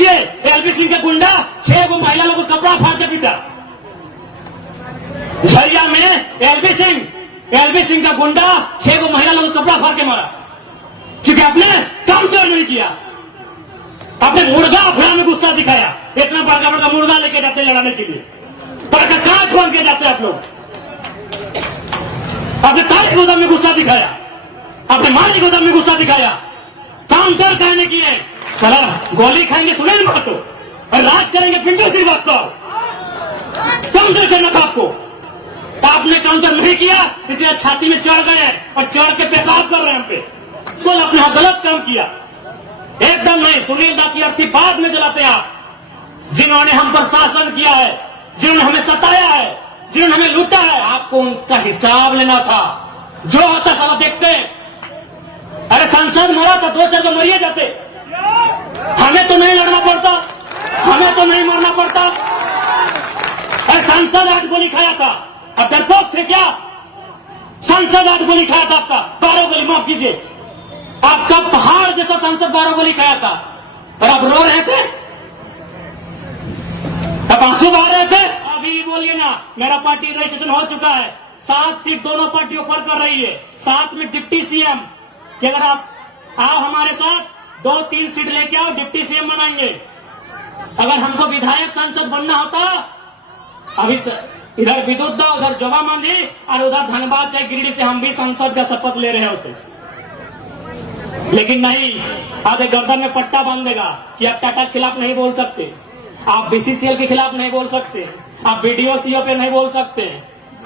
देखिए, एलबी सिंह के गुंडा 6 को महिला लोगों को कपड़ा फाड़ के पीटा। झरिया में एलबी सिंह का गुंडा 6 को महिला लोगों को कपड़ा फाड़ के मारा, क्योंकि आपने काउंटर नहीं किया। आपने मुर्गा अफरा में गुस्सा दिखाया। इतना बड़का बड़का मुर्गा लेके जाते लड़ाने के लिए, बड़का काट खोल के जाते आप लोग। आपने ताली गोदाम में गुस्सा दिखाया, आपने माली गोदाम में गुस्सा दिखाया। काउंटर कहने की है, चला गोली खाएंगे सुनील महतो और राज करेंगे पिंटू श्रीवास्तव। काउंटर करना था आपको, तो आपने काउंटर नहीं किया, इसलिए छाती में चढ़ गए और चढ़ के पेशाब कर रहे हैं हम पे। कुल आपने गलत काम किया, एकदम नहीं। सुनील दा की अर्थी बाद में जलाते आप, जिन्होंने हम पर शासन किया है, जिन्होंने हमें सताया है, जिन्होंने हमें लूटा है, आपको उसका हिसाब लेना था। जो होता सारा देखते। अरे सांसद मरा था, 2 तो मरिए जाते। हमें तो नहीं लड़ना पड़ता, हमें तो नहीं मरना पड़ता। अरे सांसद आज गोली खाया था, अब डरपोक थे क्या? सांसद आज गोली खाया था आपका, 12 गोली, माफ कीजिए, आपका पहाड़ जैसा सांसद 12 गोली खाया था, और आप रो रहे थे, अब आंसू बहा रहे थे। अभी बोलिए ना, मेरा पार्टी रजिस्ट्रेशन हो चुका है, 7 सीट दोनों पार्टियों पर कर रही है, साथ में डिप्टी सीएम कि अगर आप आओ हमारे साथ 2-3 सीट लेके आओ, डिप्टी सीएम बनाएंगे। अगर हमको विधायक सांसद बनना होता, अभी इधर विद्युत, उधर जोबा मांझी और उधर धनबाद चाहे गिरिडीह से हम भी संसद का शपथ ले रहे होते, लेकिन नहीं। आधे गर्दन में पट्टा बांध देगा कि आप टाटा के खिलाफ नहीं बोल सकते, आप बीसीसीएल के खिलाफ नहीं बोल सकते, आप बीडीओ सीओ पे नहीं बोल सकते,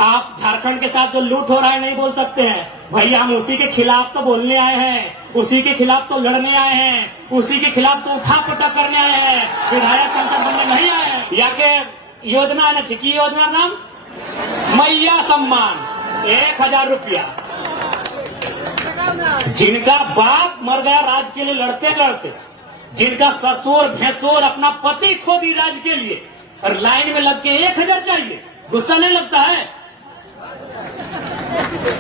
आप झारखंड के साथ जो लूट हो रहा है नहीं बोल सकते हैं। भैया हम उसी के खिलाफ तो बोलने आए हैं, उसी के खिलाफ तो लड़ने आए हैं, उसी के खिलाफ तो उठा पटक करने आए हैं, विधायक संसद बनने नहीं आए हैं। या के योजना है ना, चिकी योजना नाम मैया सम्मान 1000 रुपया, जिनका बाप मर गया राज के लिए लड़ते लड़ते, जिनका ससुर भैंसुर अपना पति खो दी राज के लिए, और लाइन में लग के 1000 चाहिए, गुस्सा नहीं लगता है?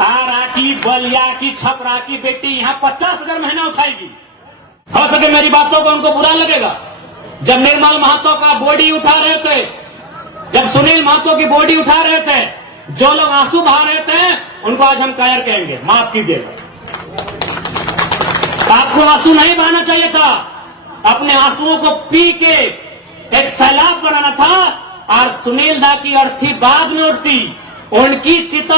आरा की, बलिया की, छपरा की बेटी यहाँ 50,000 महीना उठाएगी। हो सके मेरी बातों को उनको बुरा लगेगा। जब निर्मल महतो का बॉडी उठा रहे थे, जब सुनील महतो की बॉडी उठा रहे थे, जो लोग आंसू बहा रहे थे, उनको आज हम कायर कहेंगे, माफ कीजिएगा। आपको आंसू नहीं बहाना चाहिए था, अपने आंसुओं को पी के एक सैलाब बनाना था। और सुनील दा की अर्थी बाद में उठती, उनकी चिता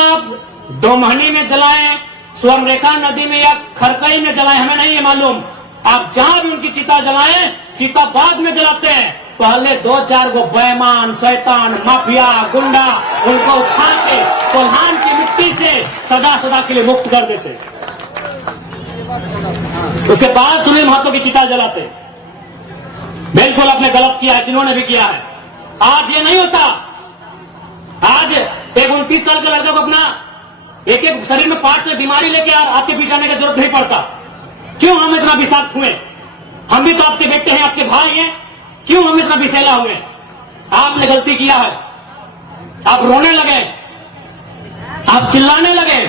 दोमहनी में जलाएं, स्वर्णरेखा नदी में या खरकई में जलाएं, हमें नहीं है मालूम। आप जहां भी उनकी चिता जलाएं, चिता बाद में जलाते हैं, पहले 2-4 गो बेईमान, शैतान, माफिया, गुंडा, उनको उठा के कोल्हान की मिट्टी से सदा सदा के लिए मुक्त कर देते, उसके बाद सुनील महतो की चिता जलाते। बिल्कुल आपने गलत किया है, जिन्होंने भी किया है। आज ये नहीं होता। आज एक 29 साल के लड़का को अपना एक शरीर में पार्ट से बीमारी लेके आपके पीछे आने की जरूरत नहीं पड़ता। क्यों हम इतना विषाक्त हुए? हम भी तो आपके बेटे हैं, आपके भाई हैं, क्यों हम इतना विषैला हुए? आपने गलती किया है, आप रोने लगे, आप चिल्लाने लगे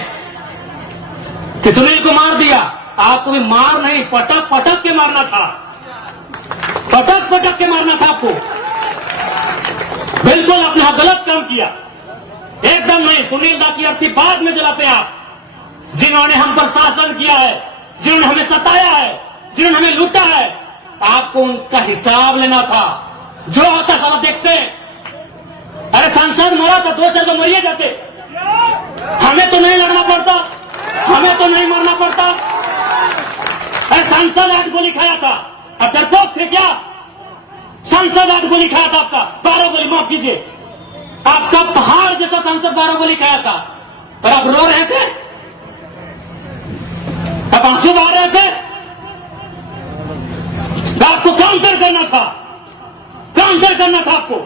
कि सुनील को मार दिया। आपको भी मार नहीं, पटक पटक के मारना था, पटक पटक के मारना था आपको। बिल्कुल आपने गलत काम किया, एकदम नहीं। सुनील दा की अर्थी बाद में जलाते आप, जिन्होंने हम पर शासन किया है, जिन्होंने हमें सताया है, जिन्होंने हमें लूटा है, आपको उसका हिसाब लेना था। जो होता सारा देखते। अरे सांसद मरा था, 2 तो मरिए जाते। हमें तो नहीं लड़ना पड़ता, हमें तो नहीं मरना पड़ता। अरे सांसद आज गोली खाया था, अब डरपोक थे क्या? सांसद आज गोली खाया था आपका, 12 गोली, माफ कीजिए, आपका पहाड़ जैसा सांसद 12 गोली खाया था, और आप रो रहे थे, अब आंसू बहा रहे थे। आपको काउंटर करना था, काउंटर करना था आपको।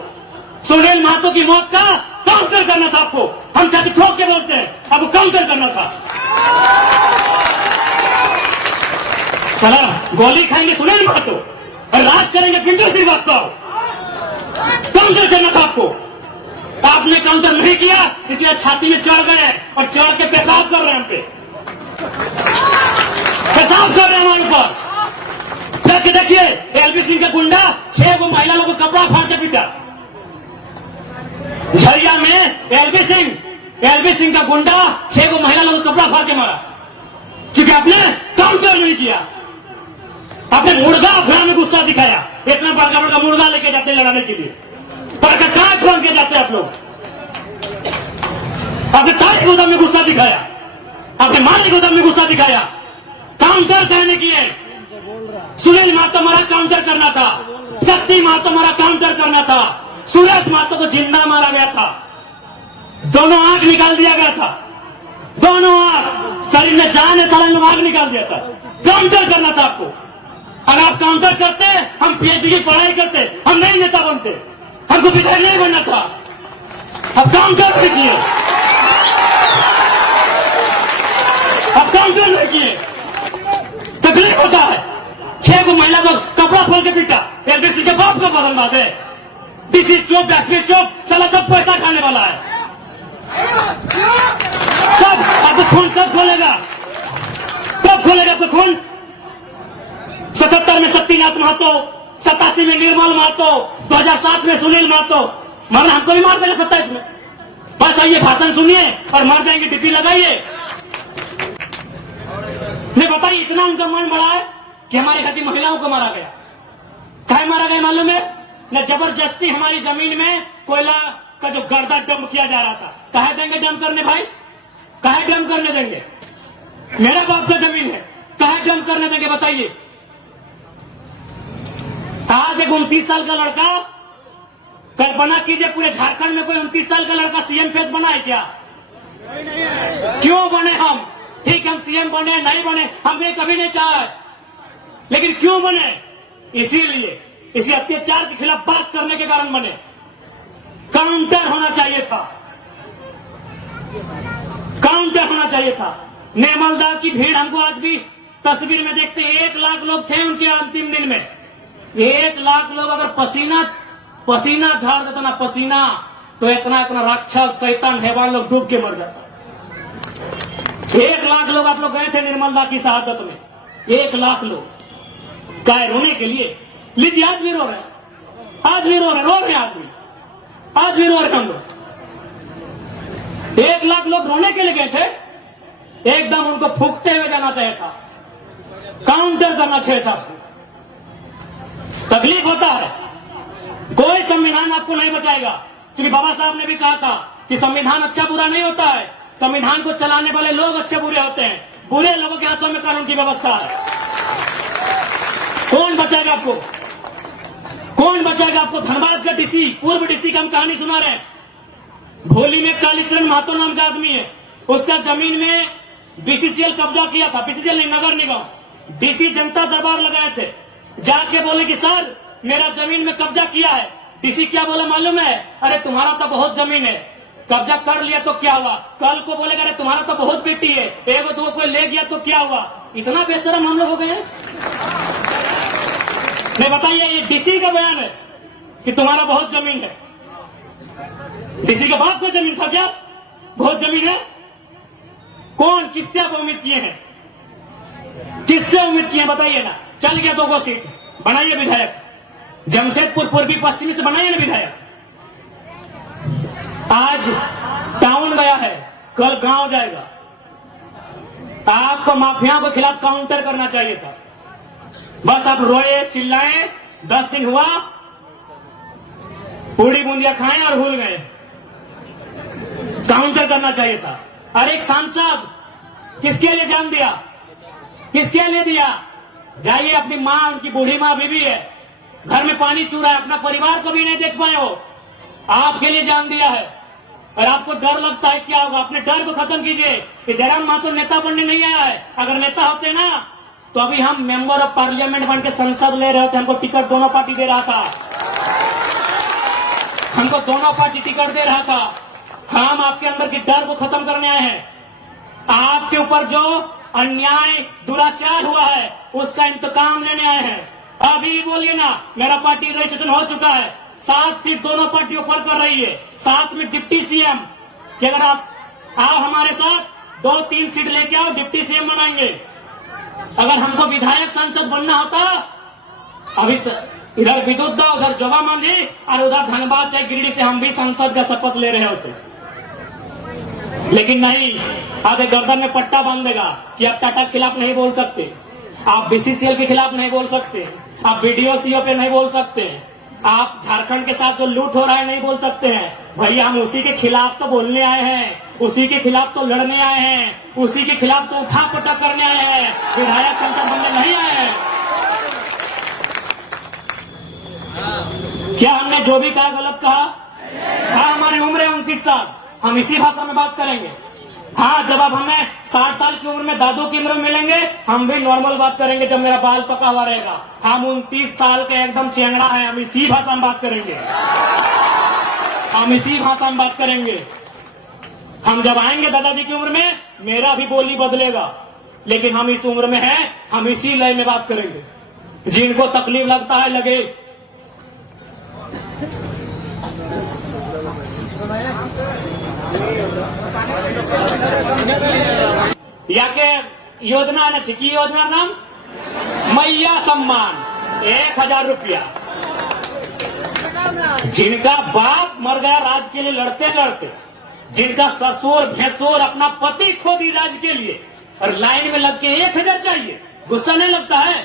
सुनील महतो की मौत का काउंटर करना था आपको। हम छाती ठोक के बोलते हैं, आपको काउंटर करना था। चला गोली खाएंगे सुनील महतो और राज करेंगे पिंटू श्रीवास्तव। काउंटर करना था आपको, आपने काउंटर नहीं किया, इसलिए छाती में चढ़ गए और चढ़ के पेशाब कर रहे हैं हम पे, पेशाब कर रहे हैं हमारे ऊपर। देखिए एलबी सिंह का गुंडा कपड़ा फाड़ के पीटा। झरिया में एलबी सिंह का गुंडा 6 को महिला लोगों को कपड़ा फाड़ के मारा, क्योंकि आपने काउंटर नहीं किया। आपने मुर्गा घर में गुस्सा दिखाया, इतना बड़का बड़का मुर्गा लेके जाते लड़ाने के लिए, पर कहाँ खोल के जाते आप लोग। आपने ताली गोदाम में गुस्सा दिखाया, आपने माली गोदाम में गुस्सा दिखाया, काउंटर कहने की है। सुनील महतो मारा काउंटर करना था, शक्ति महतो मारा काउंटर करना था, सुरेश महतो को जिंदा मारा गया था, दोनों आंख निकाल दिया गया था, दोनों आंख, शरीर में जान है, साला में आंख निकाल दिया था। काउंटर करना था आपको। अगर आप काउंटर करते, हम पीएचडी की पढ़ाई करते, हम नहीं नेता बनते, हमको विधायक नहीं बनना था। अब काउंटर नहीं किए, अब काउंटर नहीं किए, तकलीफ होता है। 6 को महिला को कपड़ा खोल के पीटा, एलबीसी के बाप को बदल बात है। डीसी चौक, एसपी चौक, साला सब पैसा खाने वाला है। कब आपको खून कब खोलेगा, कब खोलेगा आपको खून? 77 में शक्तिनाथ महतो, 87 में निर्मल महतो, 2007 में सुनील महतो। मरना हमको भी मार देगा 27 में। बस आइए भाषण सुनिए और मर जाएंगे, डिप्टी लगाइए। नहीं बताइए, इतना उनका मन बड़ा है कि हमारे घर की महिलाओं को मारा गया। काहे मारा गया मालूम है? न जबरदस्ती हमारी जमीन में कोयला का जो गर्दा डंप किया जा रहा था। काहे देंगे डंप करने भाई? काहे डंप करने देंगे? मेरा बाप का जमीन है, काहे डंप करने देंगे बताइए? आज एक 29 साल का लड़का, कल्पना कीजिए पूरे झारखंड में कोई 29 साल का लड़का सीएम फेस बना है क्या? क्यों बने हम? ठीक, हम सीएम बने नहीं बने, हमने कभी नहीं चाहा, लेकिन क्यों बने? इसीलिए इसी अत्याचार के खिलाफ बात करने के कारण बने। काउंटर होना चाहिए था, काउंटर होना चाहिए था। निर्मलदा की भीड़ हमको आज भी तस्वीर में देखते, 1 लाख लोग थे उनके अंतिम दिन में। 1 लाख लोग अगर पसीना झाड़ देता ना, पसीना, तो इतना राक्षस शैतान हैवान लोग डूब के मर जाता। 1 लाख लोग आप लोग गए थे निर्मलदा की शहादत में, 1 लाख लोग गाय रोने के लिए। लीजिए आज भी रो रहे हैं, आज भी रो रहे हैं, आज भी रो रहे हम लोग। 1 लाख लोग रोने के लिए गए थे, एकदम उनको फूकते हुए जाना चाहिए था, काउंटर करना चाहिए था। तकलीफ होता है, कोई संविधान आपको नहीं बचाएगा। श्री बाबा साहब ने भी कहा था कि संविधान अच्छा बुरा नहीं होता है, संविधान को चलाने वाले लोग अच्छे बुरे होते हैं, बुरे लोगों के हाथों में कानून की व्यवस्था है। कौन बचाएगा आपको? कौन बचाएगा आपको? धनबाद का डीसी, पूर्व डीसी का हम कहानी सुना रहे हैं। भोली में कालीचरण महतो नाम का आदमी है, उसका जमीन में बीसीसीएल कब्जा किया था, बीसीसीएल नहीं, नगर निगम। डीसी जनता दरबार लगाए थे, जाके बोले कि सर मेरा जमीन में कब्जा किया है। डीसी क्या बोला मालूम है? अरे तुम्हारा तो बहुत जमीन है, कब्जा कर लिया तो क्या हुआ? कल को बोलेगा अरे तुम्हारा तो बहुत बेटी है, 1-2 कोई ले गया तो क्या हुआ? इतना बेशरम हम लोग हो गए हैं। नहीं बताइए, ये डीसी का बयान है कि तुम्हारा बहुत जमीन है। डीसी के बाप को जमीन था क्या? बहुत जमीन है। कौन, किससे आप उम्मीद किए हैं? किससे उम्मीद किए बताइए ना? चल गया 2 सीट, बनाइए विधायक। जमशेदपुर पूर्वी पश्चिमी से बनाइए ना विधायक। आज टाउन गया है, कल गांव जाएगा। आपको माफियाओं के खिलाफ काउंटर करना चाहिए था। बस आप रोए चिल्लाए, 10 दिन हुआ, पूड़ी बूंदिया खाएं और भूल गए। काउंटर करना चाहिए था। अरे एक सांसद किसके लिए जान दिया? किसके लिए दिया? जाइए, अपनी माँ, उनकी बूढ़ी माँ बीवी है, घर में पानी चूरा है, अपना परिवार को भी नहीं देख पाए हो, आपके लिए जान दिया है। और आपको डर लगता है क्या होगा? अपने डर को खत्म कीजिए कि जयराम महतो नेता बनने नहीं आया है। अगर नेता होते ना तो अभी हम मेंबर ऑफ पार्लियामेंट बन के संसद ले रहे थे। हमको टिकट दोनों पार्टी दे रहा था, हमको दोनों पार्टी टिकट दे रहा था। हम आपके अंदर के डर को खत्म करने आए हैं। आपके ऊपर जो अन्याय दुराचार हुआ है उसका इंतकाम लेने आए हैं। अभी बोलिए ना, मेरा पार्टी रजिस्ट्रेशन हो चुका है, 7 सीट दोनों पार्टी ऊपर कर रही है, साथ में डिप्टी सीएम कि अगर आप आओ हमारे साथ 2-3 सीट लेके आओ, डिप्टी सीएम बनाएंगे। अगर हमको विधायक सांसद बनना होता, अभी इधर विद्युत दा, उधर जोबा मांझी और उधर धनबाद चाहे गिरिडीह से हम भी संसद का शपथ ले रहे होते, लेकिन नहीं। आगे गर्दन में पट्टा बांध देगा कि आप टाटा के खिलाफ नहीं बोल सकते, आप बीसीसीएल के खिलाफ नहीं बोल सकते, आप बीडीओ सीओ पे नहीं बोल सकते, आप झारखंड के साथ जो लूट हो रहा है नहीं बोल सकते हैं। भैया हम उसी के खिलाफ तो बोलने आए हैं, उसी के खिलाफ तो लड़ने आए हैं, उसी के खिलाफ तो उठा पटक करने आए हैं, विधायक संसद बनने नहीं आए हैं। क्या हमने जो भी कहा गलत कहा? हाँ, हमारी उम्र है 29 साल, हम इसी भाषा में बात करेंगे। हाँ, जब आप हमें 60 साल की उम्र में दादू की उम्र में मिलेंगे, हम भी नॉर्मल बात करेंगे जब मेरा बाल पका हुआ रहेगा। हम 29 साल के एकदम चेंगड़ा है, हम इसी भाषा में बात करेंगे, हम इसी भाषा में बात करेंगे। हम जब आएंगे दादाजी की उम्र में, मेरा भी बोली बदलेगा, लेकिन हम इस उम्र में हैं, हम इसी लय में बात करेंगे। जिनको तकलीफ लगता है लगे। याके योजना ने की योजना नाम मैया सम्मान 1000 रुपया। जिनका बाप मर गया राज के लिए लड़ते लड़ते, जिनका ससुर भैंसुर अपना पति खो दी राज के लिए, और लाइन में लग के 1000 चाहिए, गुस्सा नहीं लगता है?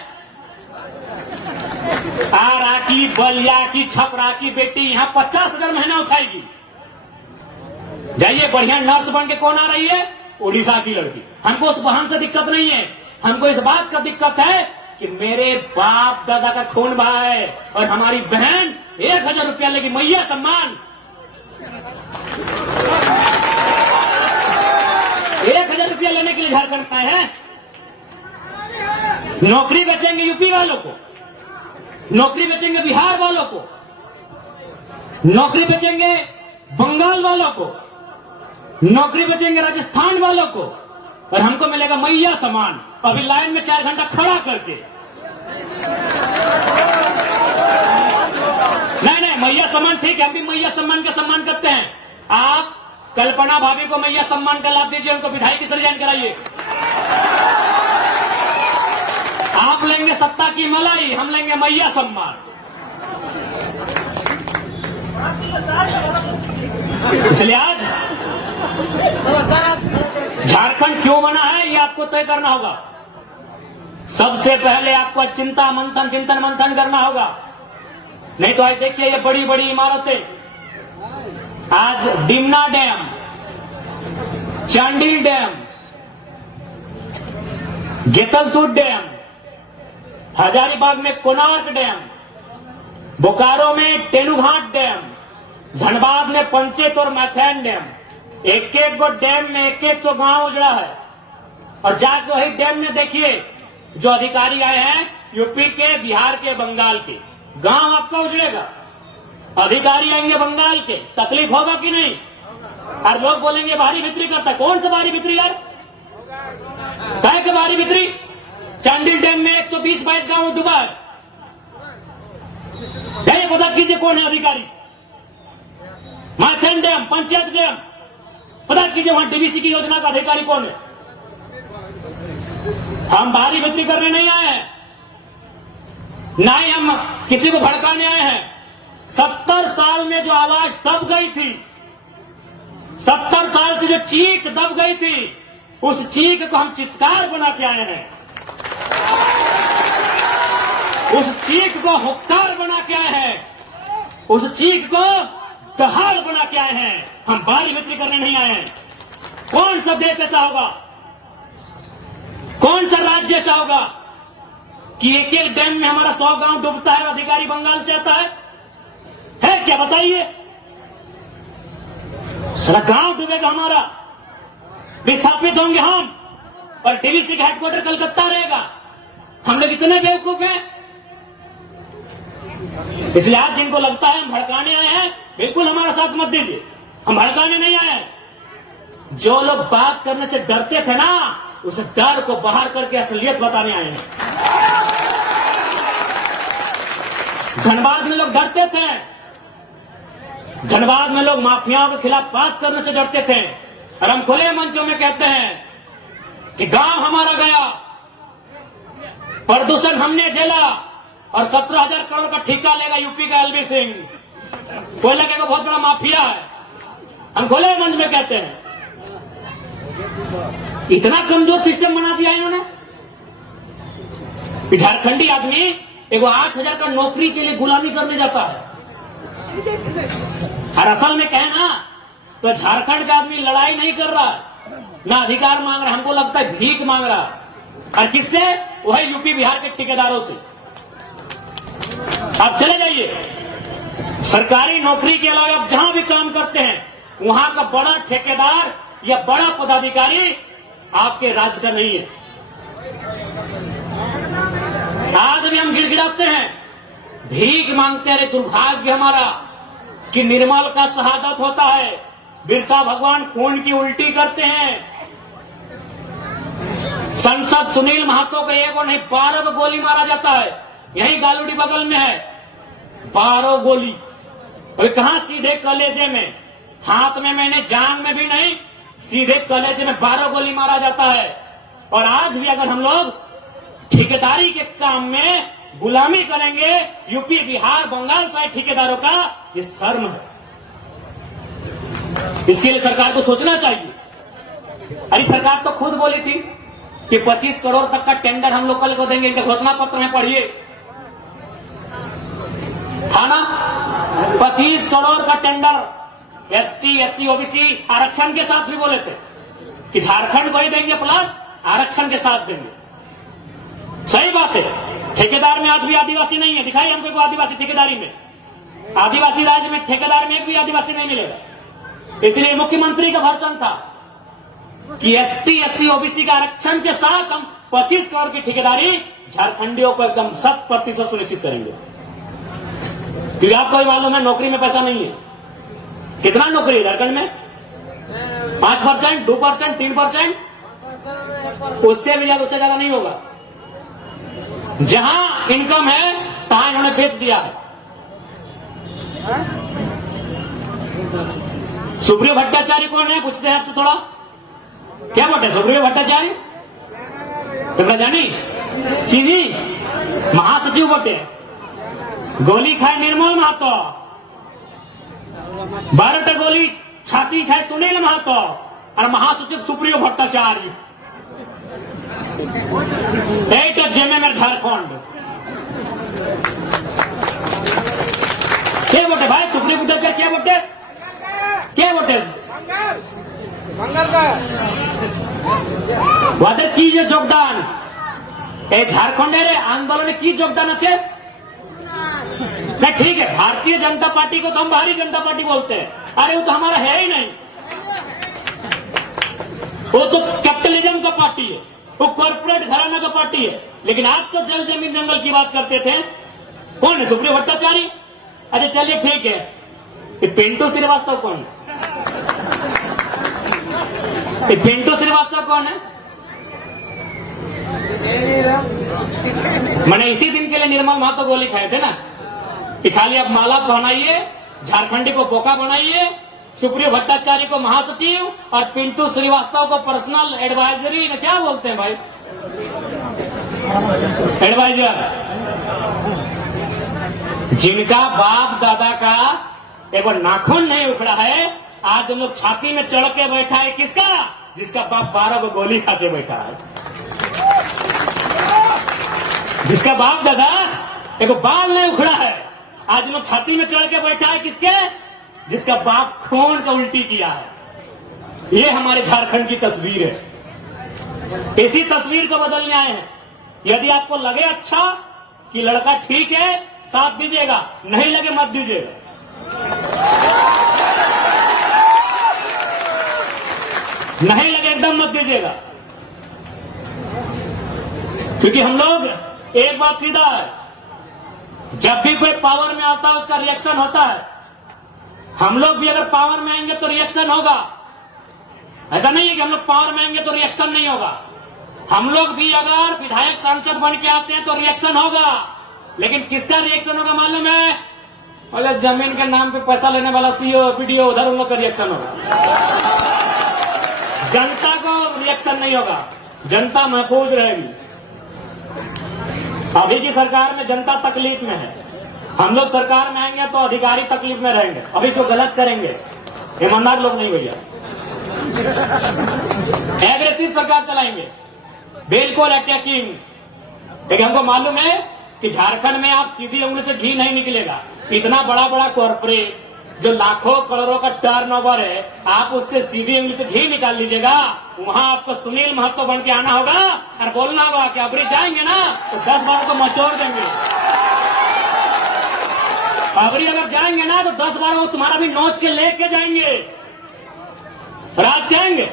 आरा की, बलिया की, छपरा की बेटी यहाँ 50,000 महीना उठाएगी। जाइए, बढ़िया नर्स बन के कौन आ रही है? उड़ीसा की लड़की। हमको उस बहन से दिक्कत नहीं है, हमको इस बात का दिक्कत है कि मेरे बाप दादा का खून बहा है और हमारी बहन 1000 रुपया लेगी, मैया सम्मान। 1000 रुपया लेने के लिए झारखंड में है। नौकरी बचेंगे यूपी वालों को, नौकरी बचेंगे बिहार वालों को, नौकरी बचेंगे बंगाल वालों को, नौकरी बचेंगे राजस्थान वालों को, और हमको मिलेगा मैया सम्मान। अभी लाइन में 4 घंटा खड़ा करके। नहीं, मैया सम्मान ठीक है, हम भी मैया सम्मान का सम्मान करते हैं। आप कल्पना भाभी को मैया सम्मान का लाभ दीजिए, उनको विधायक से रिजाइन कराइए। आप लेंगे सत्ता की मलाई, हम लेंगे मैया सम्मान। इसलिए आज झारखंड क्यों बना है, ये आपको तय करना होगा। सबसे पहले आपको चिंतन मंथन करना होगा। नहीं तो आज देखिए, ये बड़ी बड़ी इमारतें, आज Dimna dam, Chandil dam, Getalsud dam, Hazaribagh में कोणार्क डैम, बोकारो में तेनुघाट डैम, धनबाद में पंचेत और मैथैन डैम, एक एक गो डैम में 100 गांव उजड़ा है। और जाके वही डैम में देखिए, जो अधिकारी आए हैं यूपी के, बिहार के, बंगाल के, गांव आपका उजड़ेगा। अधिकारी आएंगे बंगाल के, तकलीफ होगा कि नहीं? और लोग बोलेंगे भारी बिक्री करता है। कौन सा भारी बिक्री यार? काय के भारी बिक्री? चांडिल डैम में 120-22 गांव डूबा है। ये पता कीजिए कौन है अधिकारी। मैथैन डैम, पंचायत डैम, पता कीजिए वहां डीवीसी की योजना का अधिकारी कौन है। हम भारी बिक्री करने नहीं आए हैं, ना ही हम किसी को भड़काने आए हैं। 70 साल में जो आवाज दब गई थी, 70 साल से जो चीख दब गई थी, उस चीख को हम चित्कार बना के आए हैं, उस चीख को हुक्कार बना के आए हैं, उस चीख को दहाड़ बना के आए हैं। हम भारी बिक्री करने नहीं आए हैं। कौन सा देश ऐसा होगा, कौन सा राज्य ऐसा होगा कि एक एक डैम में हमारा 100 गांव डूबता है, अधिकारी बंगाल से आता है क्या? बताइए, सारा गांव डूबेगा हमारा, विस्थापित होंगे हम, और डीवीसी का हेडक्वार्टर कलकत्ता रहेगा। हम लोग इतने बेवकूफ हैं। इसलिए आज जिनको लगता है हम भड़काने आए हैं, बिल्कुल हमारा साथ मत दीजिए, हम भड़काने नहीं आए हैं। जो लोग बात करने से डरते थे ना, उस डर को बाहर करके असलियत बताने आए हैं। धनबाद में लोग डरते थे, धनबाद में लोग माफियाओं के खिलाफ बात करने से डरते थे, और हम खुले मंचों में कहते हैं कि गांव हमारा गया, प्रदूषण हमने झेला, और 17,000 करोड़ का ठेका लेगा यूपी का एलवी सिंह। कोयला का बहुत बड़ा माफिया है, हम खुले मंच में कहते हैं। इतना कमजोर सिस्टम बना दिया इन्होंने। झारखंडी आदमी एगो 8,000 का नौकरी के लिए गुलामी करने जाता है। और असल में कहे ना तो झारखंड का आदमी लड़ाई नहीं कर रहा है, ना अधिकार मांग रहा, हमको लगता है भीख मांग रहा। और किससे? वही यूपी बिहार के ठेकेदारों से। आप चले जाइए सरकारी नौकरी के अलावा आप जहां भी काम करते हैं, वहां का बड़ा ठेकेदार या बड़ा पदाधिकारी आपके राज्य का नहीं है। आज भी हम गिड़गिड़ाते हैं, भीख मांगते हैं। दुर्भाग्य हमारा कि निर्मल का शहादत होता है, बिरसा भगवान खून की उल्टी करते हैं। संसद सुनील महतो को एक और नहीं 12 को गोली मारा जाता है। यही गालूडी बगल में है, 12 गोली। अभी कहां? सीधे कलेजे में, हाथ में मैंने, जांग में भी नहीं, सीधे कलेजे में 12 गोली मारा जाता है। और आज भी अगर हम लोग ठेकेदारी के काम में गुलामी करेंगे यूपी बिहार बंगाल साइड ठेकेदारों का, ये शर्म है। इसके लिए सरकार को सोचना चाहिए। अरे सरकार तो खुद बोली थी कि 25 करोड़ तक का टेंडर हम लोग कल को देंगे। इनके घोषणा पत्र में पढ़िए, था ना 25 करोड़ का टेंडर एसटी एससी ओबीसी आरक्षण के साथ भी बोले थे कि झारखंड को ही देंगे प्लस आरक्षण के साथ देंगे। सही बात है, ठेकेदार में आज भी आदिवासी नहीं है। दिखाई हमको कोई आदिवासी ठेकेदारी में, आदिवासी राज्य में ठेकेदार में एक भी आदिवासी नहीं मिलेगा। इसलिए मुख्यमंत्री का भाषण था कि एसटी एससी ओबीसी का आरक्षण के साथ हम 25 करोड़ की ठेकेदारी झारखंडियों को एकदम 100% सुनिश्चित करेंगे। क्योंकि आपको भी मालूम है नौकरी में पैसा नहीं है। कितना नौकरी है झारखंड में? 5%, 2%, 3%, उससे भी ज्यादा, उससे ज्यादा नहीं होगा। जहां इनकम है तहां इन्होंने बेच दिया है। सुप्रियो भट्टाचार्य कौन है? पूछते हैं आपसे थोड़ा, क्या बोलते हैं सुप्रियो भट्टाचार्य? तुमने जानी? चीनी महासचिव बोलते हैं। गोली खाए निर्मल महतो, 12 गोली छाती खाए सुनील महतो, और महासचिव सुप्रियो भट्टाचार्य। एक जेमे में झारखंड क्या बोलते भाई? सुप्रीम भट्टाचार्य क्या बोलते? क्या बोलते? वादर की जो योगदान झारखंड आंदोलन की योगदान अच्छे नहीं। ठीक है, भारतीय जनता पार्टी को तो हम भारतीय जनता पार्टी बोलते हैं। अरे वो तो हमारा है ही नहीं, वो तो कैपिटलिज्म का पार्टी है, वो कॉर्पोरेट घराना का पार्टी है। लेकिन आप तो जल जमीन जंगल की बात करते थे। कौन है? सुप्रियो भट्टाचार्य। अच्छा चलिए ठीक है, ये पिंटू श्रीवास्तव कौन है? ये पिंटू श्रीवास्तव कौन है? मैंने इसी दिन के लिए निर्मल महतो गोली खाए थे ना कि खाली आप माला पहनाइए, झारखंडी को बोका बनाइए, सुप्रियो भट्टाचार्य को महासचिव और पिंटू श्रीवास्तव को पर्सनल एडवाइजरी में क्या बोलते हैं भाई? एडवाइजर। जिनका बाप दादा का एक नाखून नहीं उखड़ा है, आज हम लोग छाती में चढ़ के बैठा है। किसका? जिसका बाप 12 को गोली खा के बैठा है, जिसका बाप दादा एक बाल नहीं उखड़ा है, आज लोग छाती में चढ़ के बैठा है। किसके? जिसका बाप खून का उल्टी किया है। ये हमारे झारखंड की तस्वीर है। इसी तस्वीर को बदलने आए हैं। यदि आपको लगे अच्छा कि लड़का ठीक है, साथ दीजिएगा, नहीं लगे मत दीजिएगा। नहीं लगे एकदम मत दीजिएगा। क्योंकि हम लोग एक बात सीधा है, जब भी कोई पावर में आता है उसका रिएक्शन होता है। हम लोग भी अगर पावर में आएंगे तो रिएक्शन होगा। ऐसा नहीं है कि हम लोग पावर में आएंगे तो रिएक्शन नहीं होगा। हम लोग भी अगर विधायक सांसद बन के आते हैं तो रिएक्शन होगा। लेकिन किसका रिएक्शन होगा मालूम है? अरे जमीन के नाम पे पैसा लेने वाला सीओ पीडीओ, उधर उन लोग का रिएक्शन होगा। जनता को रिएक्शन नहीं होगा, जनता महफूज रहेगी। अभी की सरकार में जनता तकलीफ में है, हम लोग सरकार में आएंगे तो अधिकारी तकलीफ में रहेंगे। अभी जो गलत करेंगे ईमानदार लोग नहीं भैया, एग्रेसिव सरकार चलाएंगे, बिल्कुल अटैकिंग। लेकिन हमको मालूम है कि झारखंड में आप सीधी उंगली से घी नहीं निकलेगा। इतना बड़ा बड़ा कॉर्पोरेट जो लाखों करोड़ों का टर्नओवर है, आप उससे सीधी उंगली से घी निकाल लीजिएगा। वहां आपको सुनील महतो बन के आना होगा और बोलना होगा कि अबरी जाएंगे ना तो 10 बार को मचोड़ देंगे। अबरी अगर जाएंगे ना तो 10 बार वो तुम्हारा भी नोच के लेके जाएंगे। राज कहेंगे